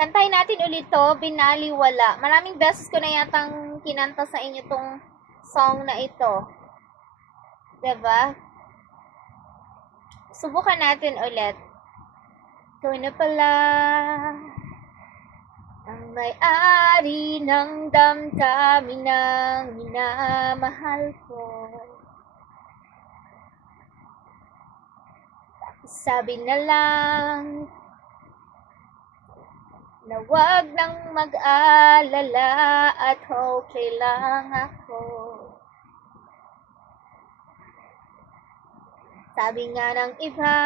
Kantahin natin ulit to, Binaliwala. Maraming beses ko na yatang kinanta sa inyo tong song na ito. Diba? Subukan natin ulit. Ikaw na pala ang may-ari ng damdamin ng minamahal ko. Sabi na lang na wag nang mag-alala at okay lang ako. Sabi nga ng iba,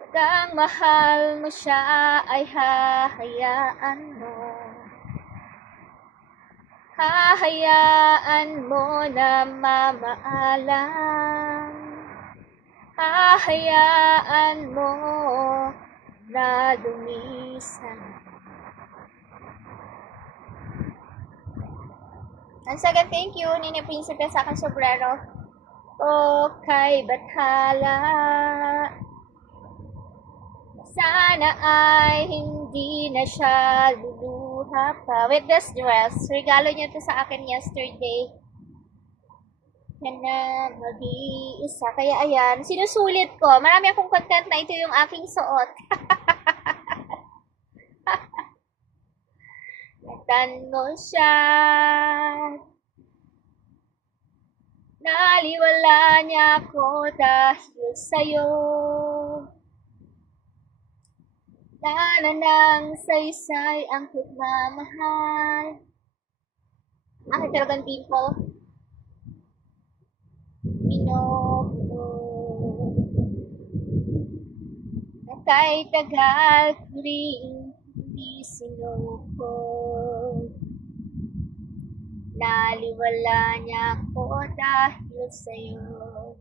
pagkang mahal mo siya ay hahayaan mo. Hahayaan mo na mamaalam. Hahayaan mo na lumisan. Once again, thank you, Nini Prinsipe, sa aking sombrero. O kay Bathala, sana ay hindi na siya luluha pa. With this dress, regalo niya to sa akin yesterday. Yan na mag-iisa. Kaya ayan, sinusulit ko. Marami akong content na ito yung aking suot. Natan mo siya. Naliwala niya ako dahil sa'yo. Dala ng saysay ang pagmamahal. Aking talagang people. Binubuo. Na kay tagal ko rin hindi sinuko. Naliwala niya ako dahil sa'yo.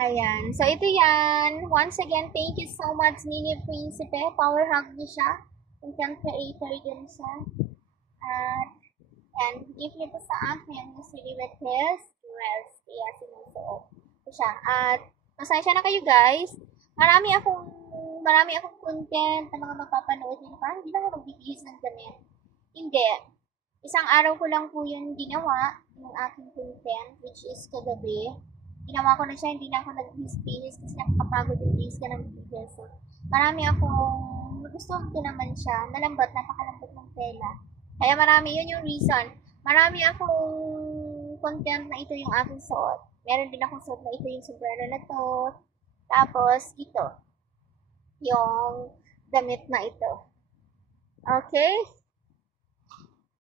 Ayan. So, ito yan. Once again, thank you so much, Nini Prinsipe. Power hug niyo siya. Content creator din siya. And give niyo po sa akin yung silhouette dress. Kaya sinusuot ko siya. At pasensya na kayo guys. Marami akong content na mga mapapanood nyo. Parang hindi na ako magbibihis ng damit. Hindi. Isang araw ko lang po yun ginawa, yung aking content, which is kagabi. Ginawa ko na siya, hindi na ako nag-bihis kasi nakakapagod yung bihis ka ng bihis. So, marami akong, nagustuhan ko naman siya, malambot, napakalambot ng tela. Kaya marami, yun yung reason. Marami akong content na ito yung aking suot. Meron din akong suot na ito yung sombrero na to. Tapos, ito. Yung damit na ito. Okay?